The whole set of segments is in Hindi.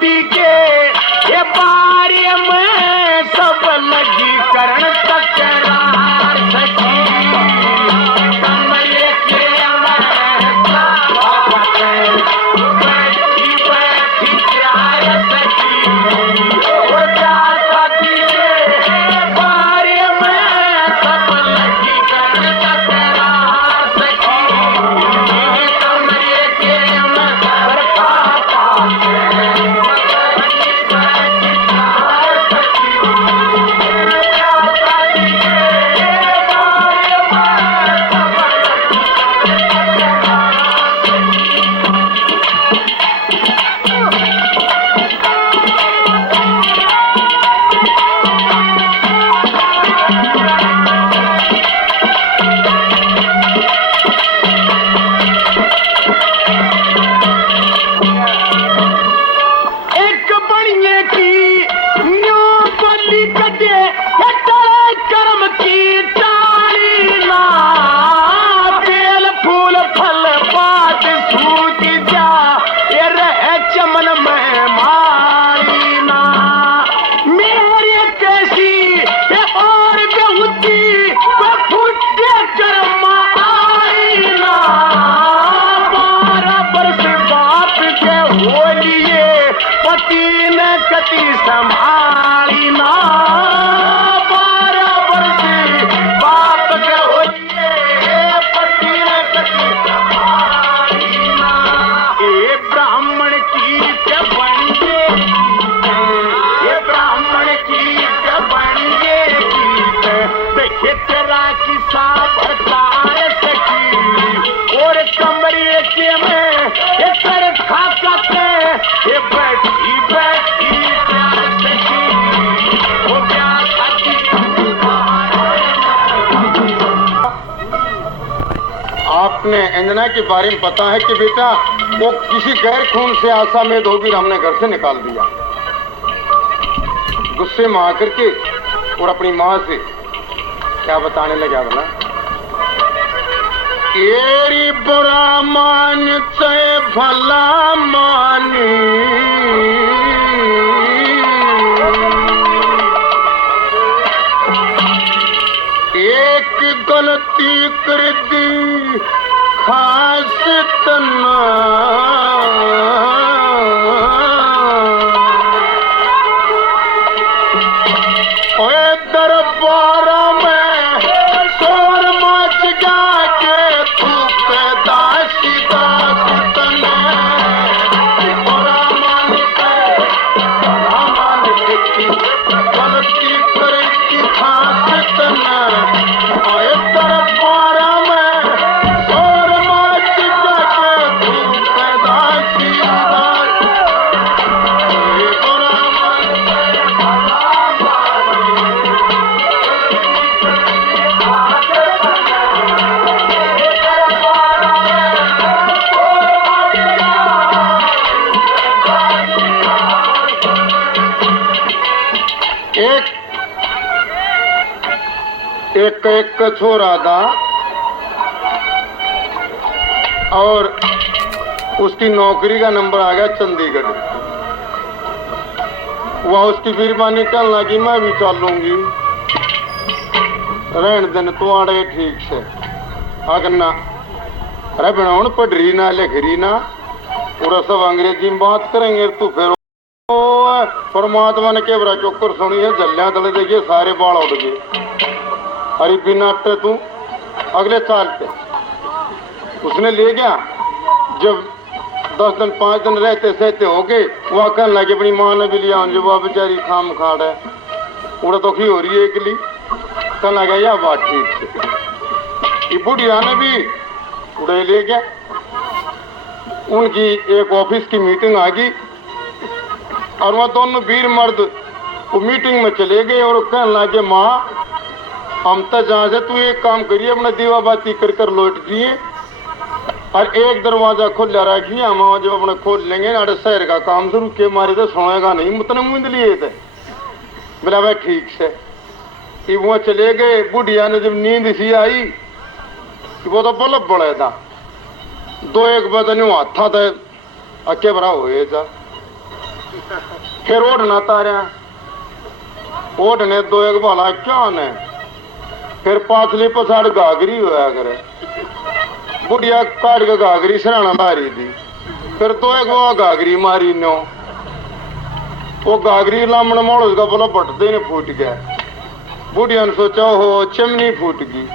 शादी के ये बारे में सब लगी करण तकरार सखी कमरे के बैठी बैठी प्यार सखी और प्यार शादी के बारे में सब लगी करण तकरार सखी कमरे के संभाली ना 12 वर्ष बाप के होइए पति ने कति संभाली ना ये ब्राह्मण की के बनगे ये ब्राह्मण की के बनगे देखे तेरा किसा बताए सकी और कमरे के में ये कर खा करते ये बैठी बैठी आपने अंजना के बारे में पता है कि बेटा वो किसी गैर खून से आशा में धोबी हमने घर से निकाल दिया गुस्से में आकर के और अपनी माँ से क्या बताने लगा बोला तेरी बुरा मान चाहे भला मानी एक गलती कर दी खास तना ओए दरबार में शोर मच गया के तू दासी दास तना बुरा मान के गलती कर दी खास तना एक छोरा था और उसकी नौकरी का नंबर आ गया चंडीगढ़। वह उसकी बीरबानी कहने लगी मैं भी चल लूंगी रहन दिन तुम्हारे ठीक से आगना अरे बनाउन पढ़ी ना लिख रही ना पूरा सब अंग्रेजी में बात करेंगे तू फिर परमात्मा ने केवरा चौकर सुनी है जल्लियां तले देखिए सारे बाल उड़ गए अरे बिना तू अगले साल पे उसने ले गया जब 10 दिन 5 दिन रहते सहते हो गए वह कहने लगे अपनी माँ ने भी लिया जो वह बेचारी खाम खाड़ है उड़ा तो की हो रही है एकली कहने लगा यह बात ठीक है ये बुढ़िया ने भी उड़े ले गया उनकी एक ऑफिस की मीटिंग आ गई और वह दोनों वीर मर्द वो मीटिंग में चले गए और कहने लगे माँ हम तो जहाँ से तू एक काम करिए अपना दीवा बाती कर कर लौट दिए और एक दरवाजा खुला रखिए हम जब अपने खोल लेंगे अरे शहर का काम शुरू के मारे तो सुनेगा नहीं मुतने मुंद लिए थे बोला भाई ठीक से वो चले गए बुढ़िया ने जब नींद सी आई वो तो बल्ब बड़ा था 2-1 बजे हाथा था अके बड़ा हुए था फिर ओढ़ना तारा ओढ़ने दो एक भला क्या ने फिर पाथली पछाड़ घाघरी होया करे बुढ़िया काट के घाघरी सराना मारी दी फिर तो एक वो घाघरी मारी नो वो घाघरी लामण मोड़ उसका बोला बटते ने फूट गया बुढ़िया ने सोचा हो चिमनी फूट गई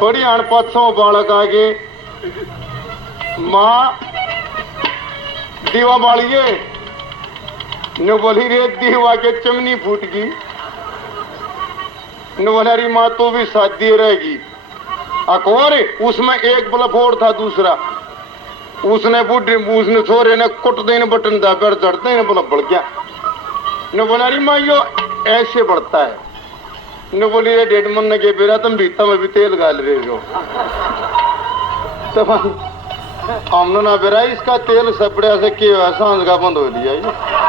थोड़ी आन पाछों बालक आगे माँ दीवा बालिए न बोली रे दीवा के चिमनी फूट गई न बोला री माँ तो भी शादी रहेगी अकबर उसमें एक बल्ब और था दूसरा उसने बुढ़ी उसने छोरे ने कुट देने बटन दबे चढ़ते ने बल्ब बढ़ गया न बोला री माँ यो ऐसे बढ़ता है न बोली रे डेढ़ मन के बेरा तुम बीता में भी तेल गाल रहे हो तब हमने ना बेरा इसका तेल सपड़े से क्यों सांझ का बंद हो लिया ये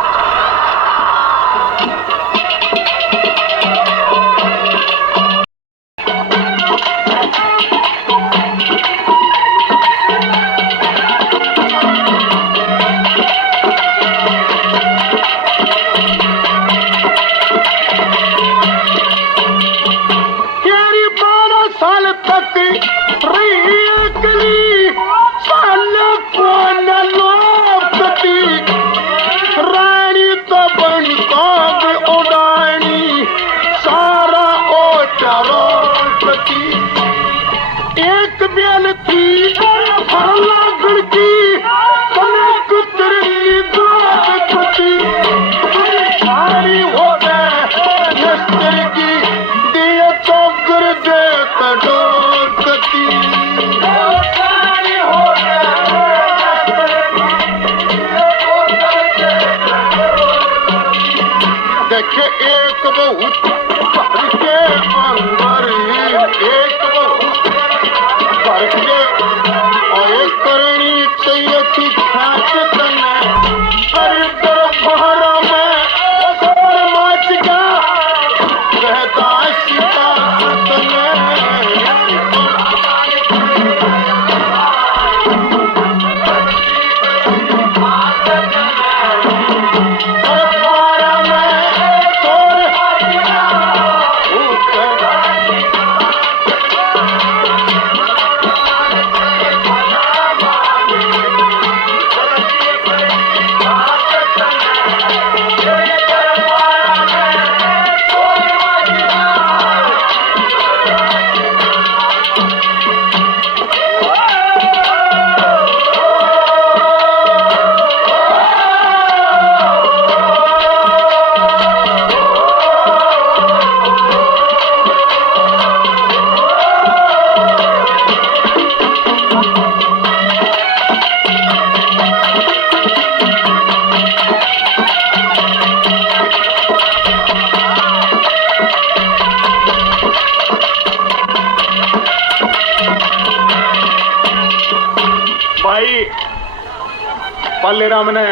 पल्लेराम ने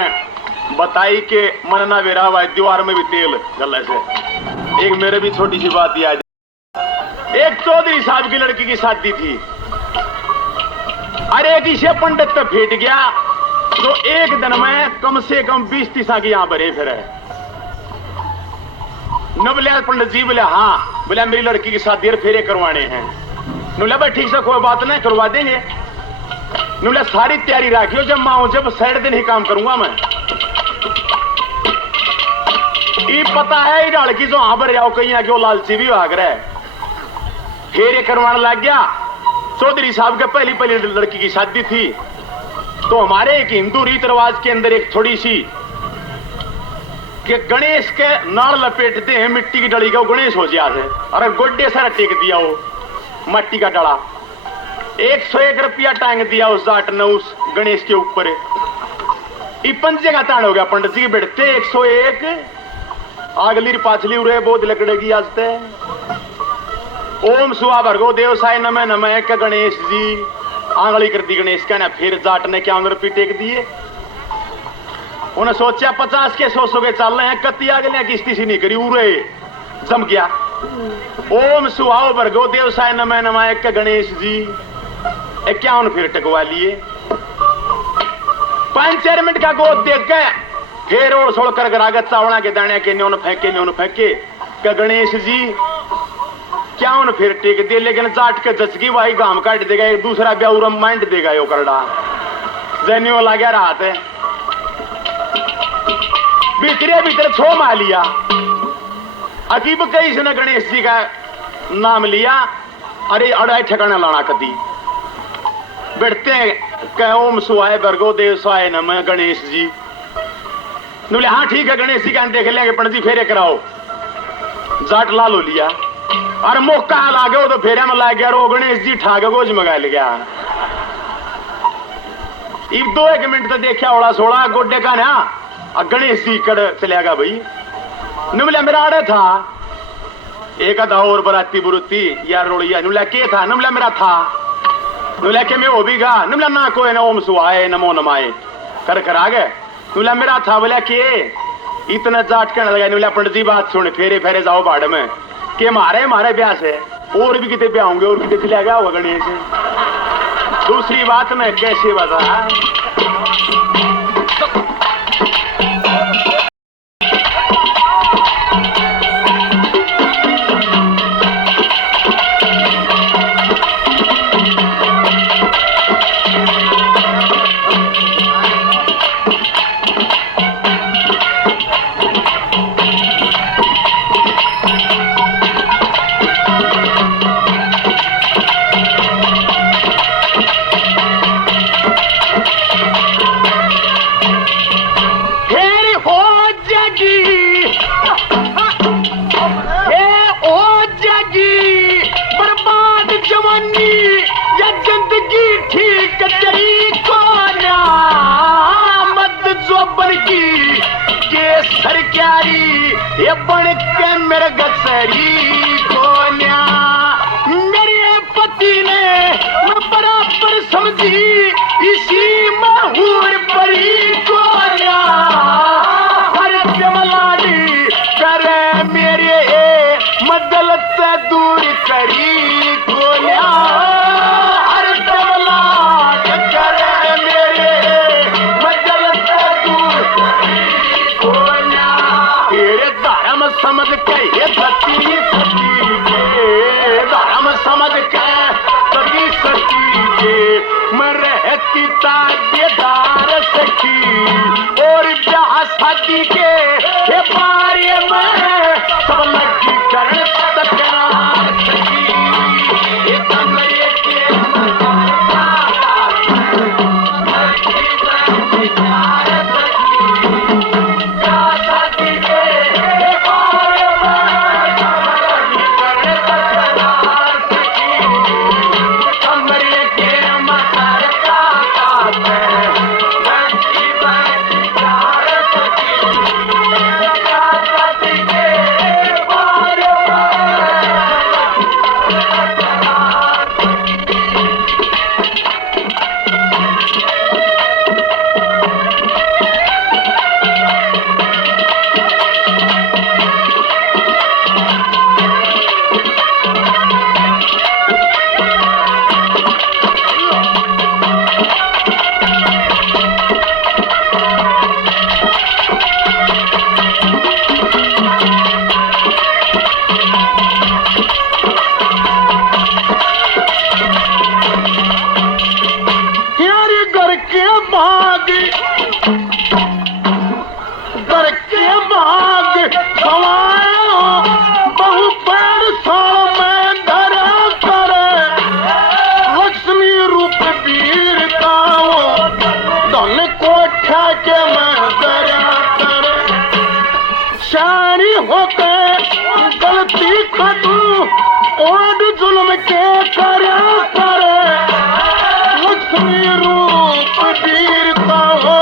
बताई कि मनना वेरा हुआ दीवार में भी तेल गले से एक मेरे भी छोटी सी बात याद एक चौधरी साहब की लड़की की शादी थी अरे किसे पंडित पे फेट गया तो एक दिन में कम से कम 20-30 की यहां भरे फिर न बोले पंडित जी बोले हाँ बोले मेरी लड़की की शादी फेरे करवाने हैं बोले भाई ठीक से कोई बात नहीं करवा देंगे बोले सारी तैयारी रखियो जब माँ जब साइड दिन ही काम करूंगा मैं ये पता है ये लड़की जो हाँ भर जाओ कहीं आके वो लालची भी भाग रहा है फेरे करवाने लग गया चौधरी साहब के पहली लड़की की शादी थी तो हमारे एक हिंदू रीत रिवाज के अंदर एक थोड़ी सी कि गणेश के नाल लपेटते हैं मिट्टी की डली का गणेश हो जाए है अरे गोड्डे सारा टेक दिया वो मट्टी का डला 101 रुपया टांग दिया उस जाट ने उस गणेश के ऊपर ये पंचे का ताण हो गया पंडित जी के बैठते 101 आगली पाछली उरे बोध लकड़ेगी आज ते ओम सुहा भरगो देव साय नमः नमः के गणेश जी आंगली कर दी गणेश का ना फिर जाट ने क्या रुपये टेक दिए उन्हें सोचा 50 के 100 के चल रहे हैं कत्ती आ गए किस्ती सी नहीं करी उरे जम गया ओम सुहाओ भरगो देव साय नमः नमः के गणेश जी क्या फिर टकवा लिए 5-4 मिनट का गोद देख के फिर ओड़ सोड़ कर गरागत चावड़ा के दाने के न्योन फेंके क्या गणेश जी क्या उन फिर टेक दे, लेकिन जाट के जचगी भाई गांव काट देगा, एक दूसरा ब्याउरम मांड देगा यो करड़ा जैनियो लाग्या रात है भीतर छो मा लिया। अकीब कई से गणेश जी का नाम लिया, अरे अड़ाई ठिकाना लाना कदी बैठते ओम सुहाय भर्गो देव स्वाय नमः गणेश जी। बोले हाँ ठीक है गणेश जी का देख लेंगे, पंडित जी फेरे कराओ। जाट लालो लिया और मौका लागे तो फेरे में लाग गया, रो गणेश जी ठाके गोज मंगा ले गया। इब 2-1 मिनट तो देखा ओड़ा सोड़ा गोड्डे का ना, गणेश जी कड़ चलेगा भाई। नुमला मेरा आड़े था एक आधा और बराती बुरुती यार रोड़िया। नुमला के था? नुमला मेरा था। नुमला के मैं वो भी गा। नुमला ना कोई ना ओम सुहाय नमो नमाय कर आ गए। नुमला मेरा था। बोला के इतना जाट कहने लगा। नुमला पंडित जी बात सुन, फेरे फेरे जाओ बाड़ में के मारे ब्याह से और भी कितने ब्याह होंगे और कितने चले गया होगा गणेश। दूसरी बात मैं कैसे बता ये बन के मेरे गसरी कोन्या मेरे पति ने मैं बराबर समझी इसी महूर परी कोन्या हर जमलाडी करे मेरे मदलत से दूर करी कोन्या हर जमलाड करे मेरे मदलत से दूर करी कोन्या समझ के ये सती के धर्म समझ के सती के मैं रहती ताबेदार सखी और ब्याह शादी के बारे में सब लड़की करण तकरार सखी ये कमरे के गलती खटू और जुल्म के करे लक्ष्मी रूप वीरता हो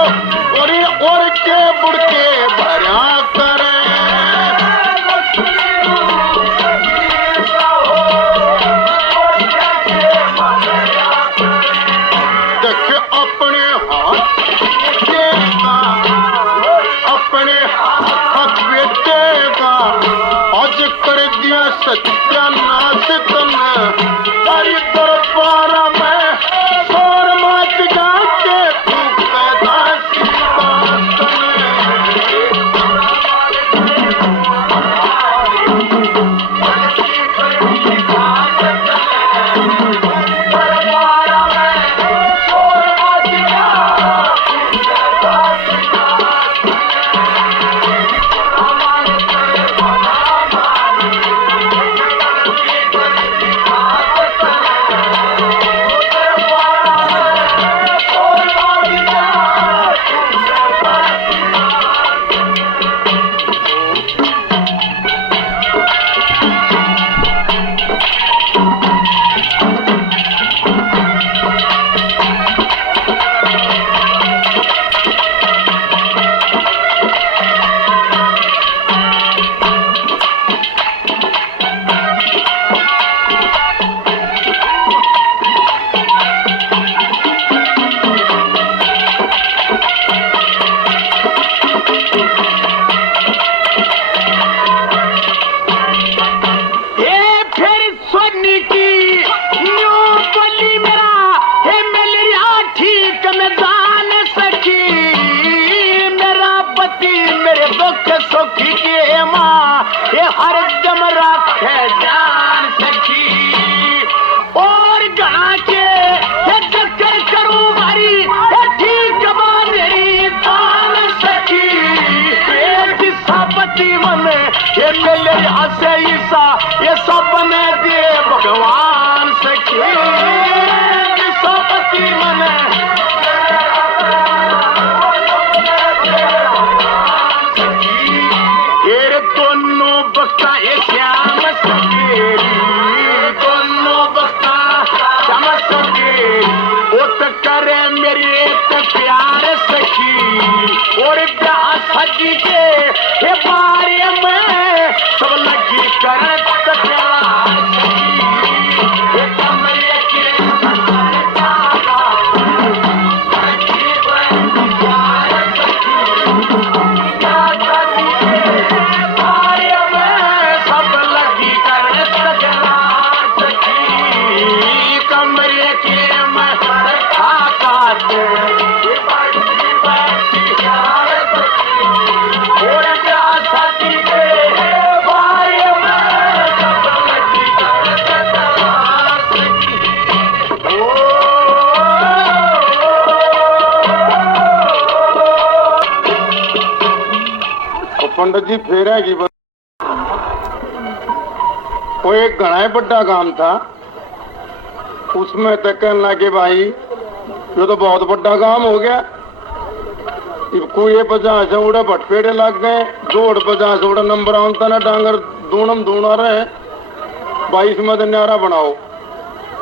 ये हर दम रखे जान सखी और गणा के ये चक्कर करूं मारी ये ठीक मेरी दान सखी ये सापति मन ये मेरे हसे ईसा ये सब ने दे भगवान सखी सापति मन ये दोनों बक्ता ये श्याम सकेरी दोनों बक्ता श्याम सकेरी वो तो करे मेरी एक प्यार सखी और ब्याह सजी के ये बारे में सब लगी कर प्यार सखी ये कमरे के पंडित जी फेरा की वो एक घना बड़ा काम था उसमें तक लगे भाई ये तो बहुत बड़ा काम हो गया कोई 50 उड़ा भटपेड़े लग गए 250 उड़ा नंबर आता ना डांगर दूनम दूना रहे 22 में न्यारा बनाओ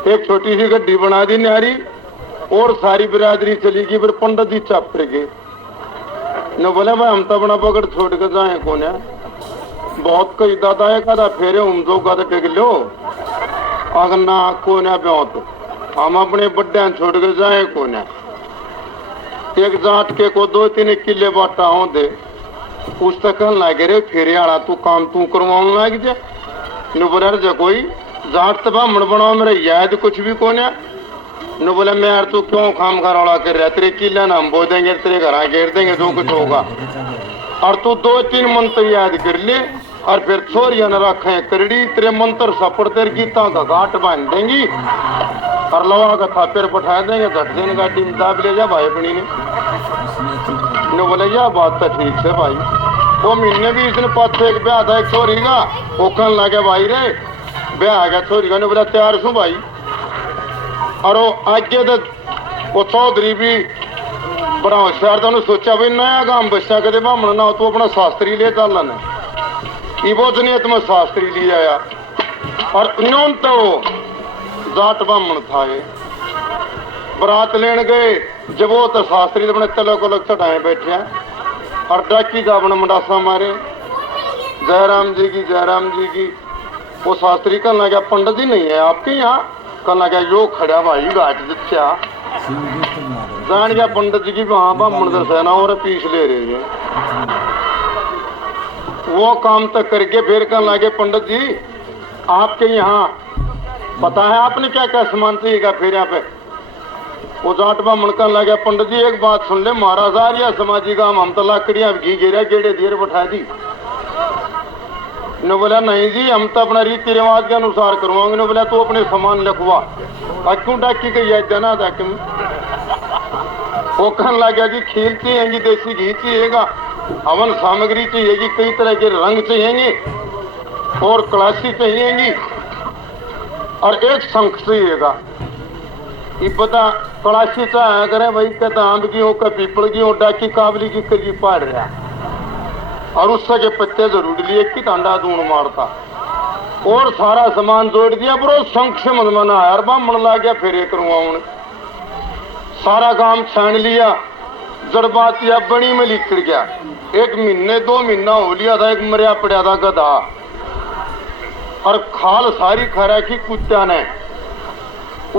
एक छोटी सी गड्डी बना दी न्यारी और सारी बिरादरी चली गई फिर पंडित जी चापे गए न बोले भाई हम तो अपना पकड़ छोड़ के जाए कौन है बहुत कई दादा है कदा फेरे उमजो का टेक लो अगर ना कौन है ब्यों तो हम अपने बड्डे छोड़ के जाए कौन है एक जाट के को 2-3 किले बाटा हो दे उस तक लगे रे फेरे आला तू काम तू करवाने लग जा न बोले जो कोई जाट तो ब्राह्मण बनाओ मेरा याद कुछ भी कौन है न बोले मैं यार तू क्यों काम करौला कर रहा तेरे किले ना हम बो देंगे तेरे घर घेर देंगे जो कुछ होगा और तू 2-3 मंत्र याद कर ले और फिर छोरिया न रखे करड़ी तेरे मंत्र सपड़ तेरे गीता का घाट बांध देंगी और लवा का थापेर बैठा देंगे झट दिन गाड़ी में दाब ले जा भाई अपनी ने बोले यह बात तो ठीक है भाई वो महीने भी इसने पास एक ब्याह था एक छोरी का वो कहने लगे भाई रे ब्याह आ गया छोरी का ने बोला तैयार छू भाई और वो आगे तो वो चौधरी भी बड़ा होशियार था सोचा भाई नया काम बच्चा कदे ब्राह्मण ना हो तो अपना शास्त्री ले चलन है तुम्हें शास्त्री ले आया और न्यून तो जाट ब्राह्मण था ये बरात लेन गए जब वो तो शास्त्री अपने तले को लग चढ़ाए बैठे और डाकी का अपना मंडासा मारे जयराम जी की वो शास्त्री कहने लगा पंडित जी नहीं है आपके यहाँ कहने लगा यो खड़ा भाई घाट जिच्छा जान गया पंडित जी की वहां ब्राह्मण दर्शना और पीस ले रहे हैं वो काम तक करके फिर कहने लगे पंडित जी आपके यहाँ पता है आपने क्या क्या सामान चाहिएगा फिर यहाँ पे वो जाट ब्राह्मण कहने लगे पंडित जी एक बात सुन ले महाराज आ रहा समाजी काम हम तो लाकड़ियां घी गिरा गेड़े देर बैठा दी ने बोला नहीं जी हम तो अपना रीति रिवाज के अनुसार करवाएंगे ने बोला तू अपने सामान लिखवा क्यों डाकी गई है जना डाक में वो कहने लगा जी खीर चाहिएगी देसी घी चाहिएगा हवन सामग्री चाहिएगी कई तरह के रंग चाहिएंगे और कलासी चाहिएगी और एक शंख चाहिएगा ये पता कलासी चाहे करें भाई कहता आम की हो का पीपल की हो डाकी काबली की करी पाड़ रहा और उससे के पत्ते जरूर लिए कि अंडा दून मारता और सारा सामान जोड़ दिया पर शंख से मत मना यार ब्राह्मण ला गया फिर एक करूँ सारा काम छान लिया जड़ बात या बड़ी में लिखड़ गया 1 महीने 2 महीना हो लिया था एक मरिया पड़ा था गधा और खाल सारी खरा की कुत्ता ने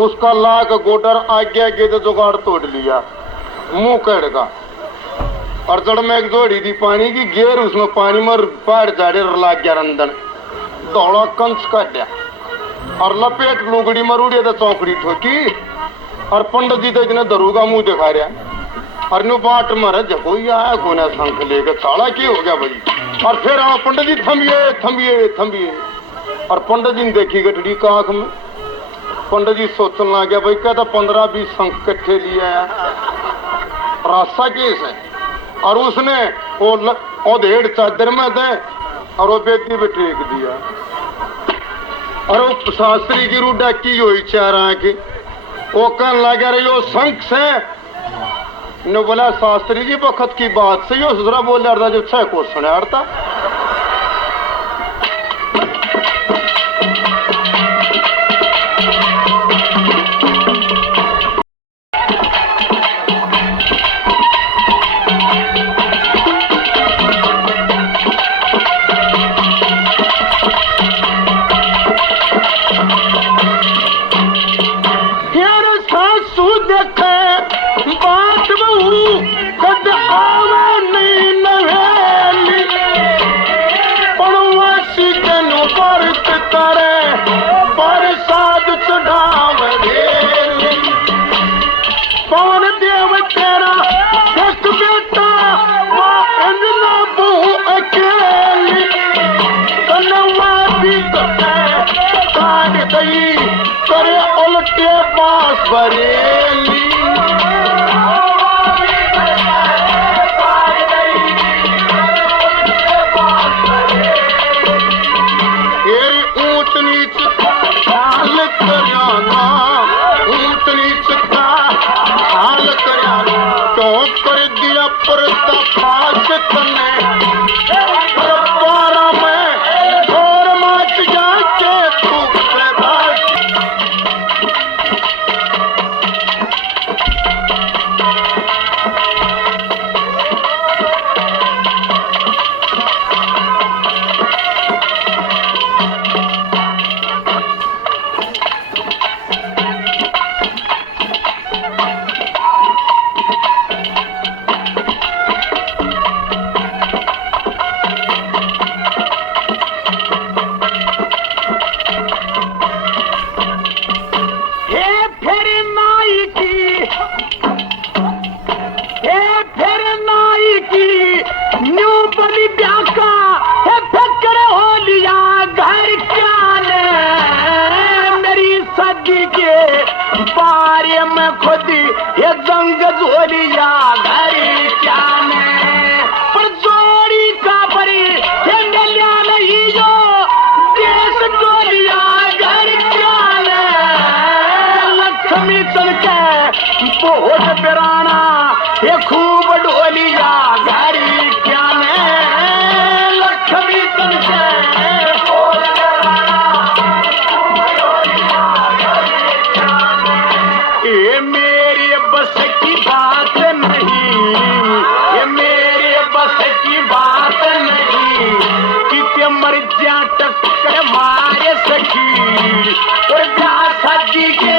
उसका लाख गोटर आगे आगे तो जुगाड़ तोड़ लिया मुंह कड़ का और जड़ में एक जोड़ी थी पानी की गेर उसमें पानी में पैर झाड़े लाग गया रंधन दौड़ा कंस काटा और लपेट लुगड़ी में रूढ़ी तो चौकड़ी ठोकी और पंडित जी तो इतने दरू का मुंह दिखा रहा और नु बाट मर जब कोई आया कोने शंख लेकर साला की हो गया भाई और फिर आओ पंडित जी थमिए थमिए थमिए। और पंडित जी ने देखी गठड़ी का आंख में। पंडित जी सोचने लग गया भाई कहता 15-20 शंख कट्ठे लिए हैं, रास्ता केस है। और उसने वो डेढ़ चादर में दे और वो बेटी पे टेक दिया। और वो शास्त्री की रूडा की हुई चारा की वो कहने लगा रही वो शंख से ने बोला शास्त्री जी वक्त की बात से यो दूसरा बोल रहा जो 6 को सुनाता। करे उल्टे बांस बरेली। तेरी ऊंच नीच हाल करना, ऊंच नीच का हाल करना, तो कर दिया पर्दा फाश करने। बारे में खुद ये जंग जोड़िया घर क्या ने पर जोड़ी का परी ये मिलिया नहीं जो देश जोड़िया घर क्या ने लक्ष्मी चल के बहुत पिराना ये खूब डोलिया घर क्या ने लक्ष्मी चल के ये मेरी बस की बात नहीं, ये मेरी बस की बात नहीं कि ते मर जा टक्कर मारे सकी और जा सजी के